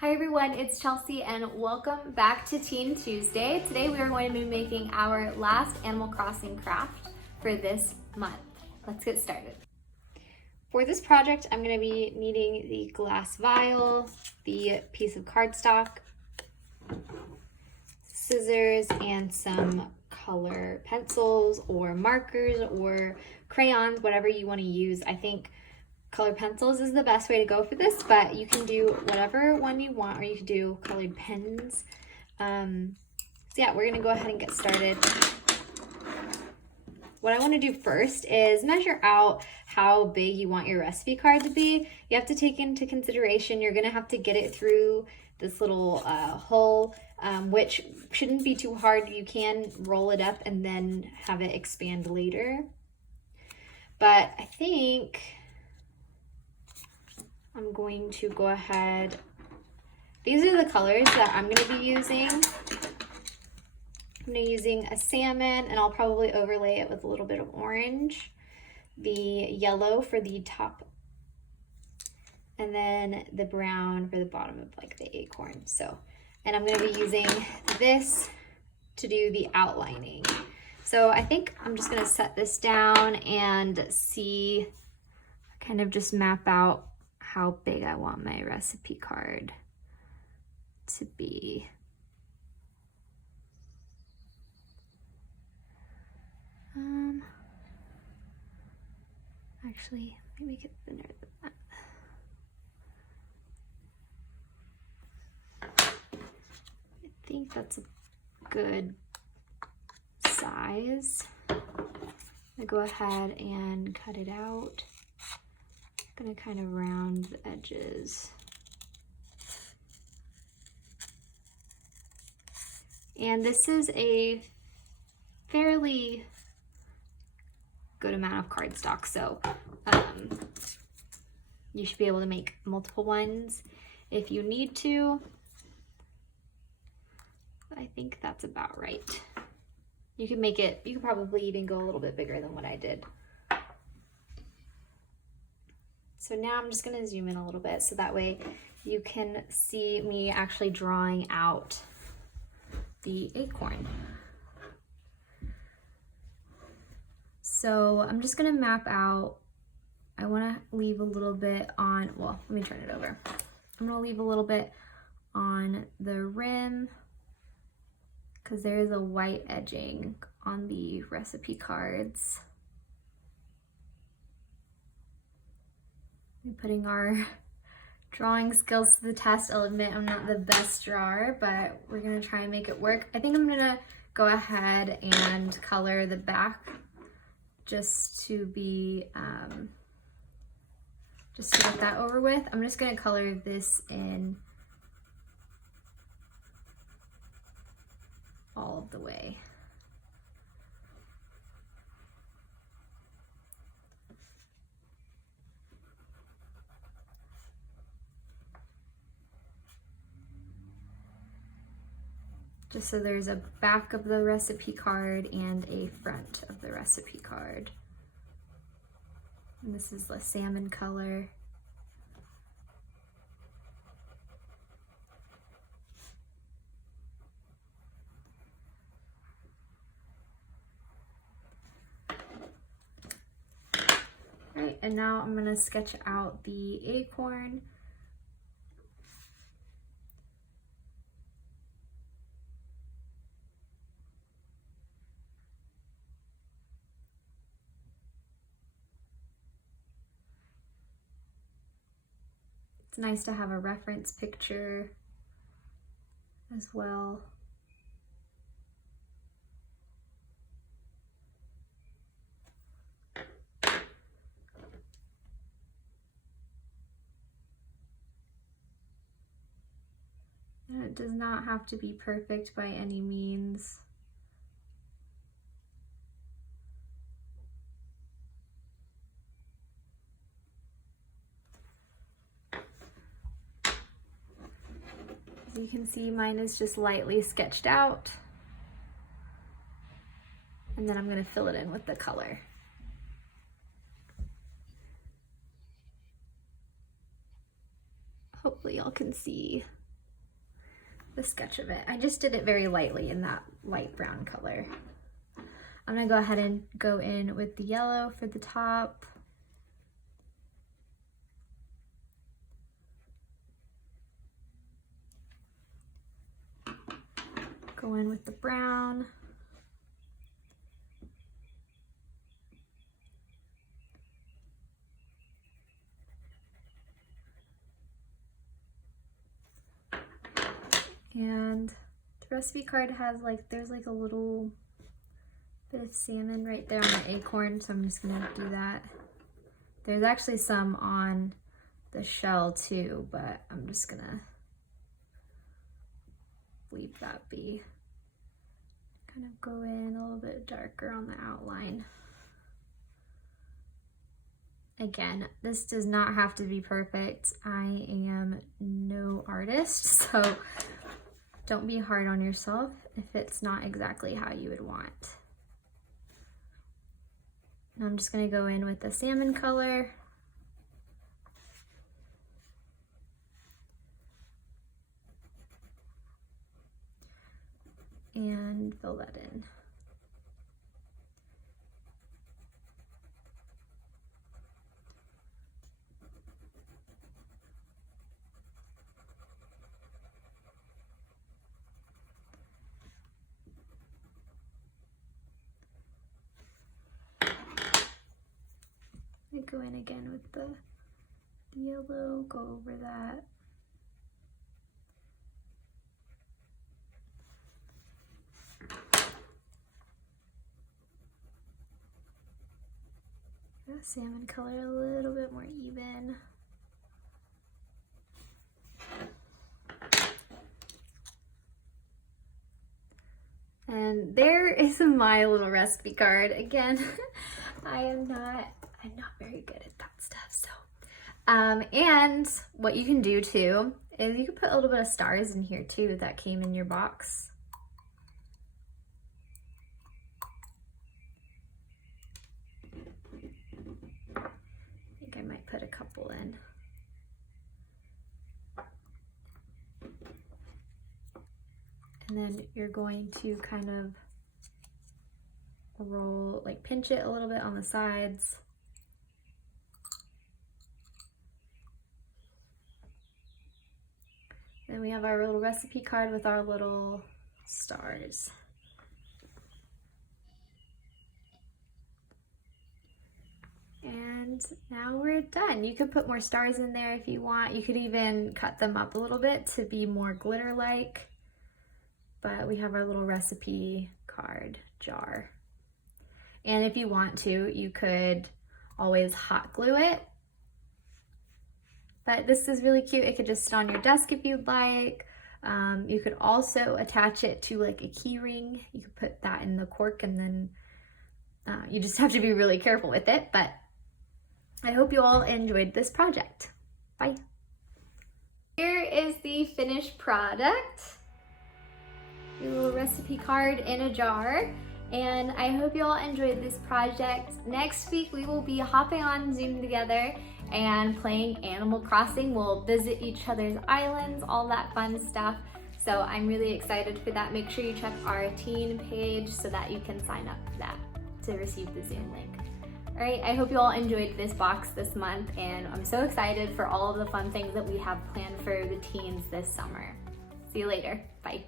Hi everyone, it's Chelsea and welcome back to Teen Tuesday. Today we are going to be making our last Animal Crossing craft for this month. Let's get started. For this project, I'm going to be needing the glass vial, the piece of cardstock, scissors, and some color pencils or markers or crayons, whatever you want to use. I think color pencils is the best way to go for this, but you can do whatever one you want, or you can do colored pens. So yeah, we're gonna go ahead and get started. What I want to do first is measure out how big you want your recipe card to be. You have to take into consideration you're gonna have to get it through this little hole, which shouldn't be too hard. You can roll it up and then have it expand later. But I think I'm going to go ahead. These are the colors that I'm going to be using. I'm going to be using a salmon, and I'll probably overlay it with a little bit of orange. The yellow for the top, and then the brown for the bottom of like the acorn. And I'm going to be using this to do the outlining. So I think I'm just going to set this down and see, kind of just map out how big I want my recipe card to be. Actually, let me make it thinner than that. I think that's a good size. I go ahead and cut it out. I'm gonna kind of round the edges. And this is a fairly good amount of cardstock, so you should be able to make multiple ones if you need to. I think that's about right. You can make it, you could probably even go a little bit bigger than what I did. So now I'm just gonna zoom in a little bit so that way you can see me actually drawing out the acorn. So I'm just gonna map out, I wanna leave a little bit on, well, let me turn it over. I'm gonna leave a little bit on the rim because there is a white edging on the recipe cards. We're putting our drawing skills to the test. I'll admit I'm not the best drawer, but we're gonna try and make it work. I think I'm gonna go ahead and color the back just to be, just to get that over with. I'm just gonna color this in all of the way. Just so there's a back of the recipe card and a front of the recipe card. And this is the salmon color. All right, and now I'm gonna sketch out the acorn. It's nice to have a reference picture as well. And it does not have to be perfect by any means. As you can see, mine is just lightly sketched out. And then I'm gonna fill it in with the color. Hopefully y'all can see the sketch of it. I just did it very lightly in that light brown color. I'm gonna go ahead and go in with the yellow for the top. Go in with the brown. And the recipe card has like, there's like a little bit of salmon right there on the acorn, so I'm just gonna do that. There's actually some on the shell too, but I'm just gonna leave that be. Kind of go in a little bit darker on the outline. Again, this does not have to be perfect. I am no artist, so don't be hard on yourself if it's not exactly how you would want. And I'm just gonna go in with the salmon color. And fill that in. I go in again with the yellow, go over that. The salmon color a little bit more even. And there is my little recipe card. Again, I'm not very good at that stuff, so. And what you can do too, is you can put a little bit of stars in here too that came in your box. I think I might put a couple in. And then you're going to kind of roll, like pinch it a little bit on the sides. Then we have our little recipe card with our little stars. And now we're done. You could put more stars in there if you want. You could even cut them up a little bit to be more glitter-like. But we have our little recipe card jar. And if you want to, you could always hot glue it. But this is really cute. It could just sit on your desk if you'd like. You could also attach it to like a key ring. You could put that in the cork, and then you just have to be really careful with it. But I hope you all enjoyed this project. Bye. Here is the finished product. Your little recipe card in a jar. And I hope you all enjoyed this project. Next week we will be hopping on Zoom together and playing Animal Crossing. We'll visit each other's islands, all that fun stuff. So I'm really excited for that. Make sure you check our teen page so that you can sign up for that to receive the Zoom link. All right, I hope you all enjoyed this box this month, and I'm so excited for all of the fun things that we have planned for the teens this summer. See you later, bye.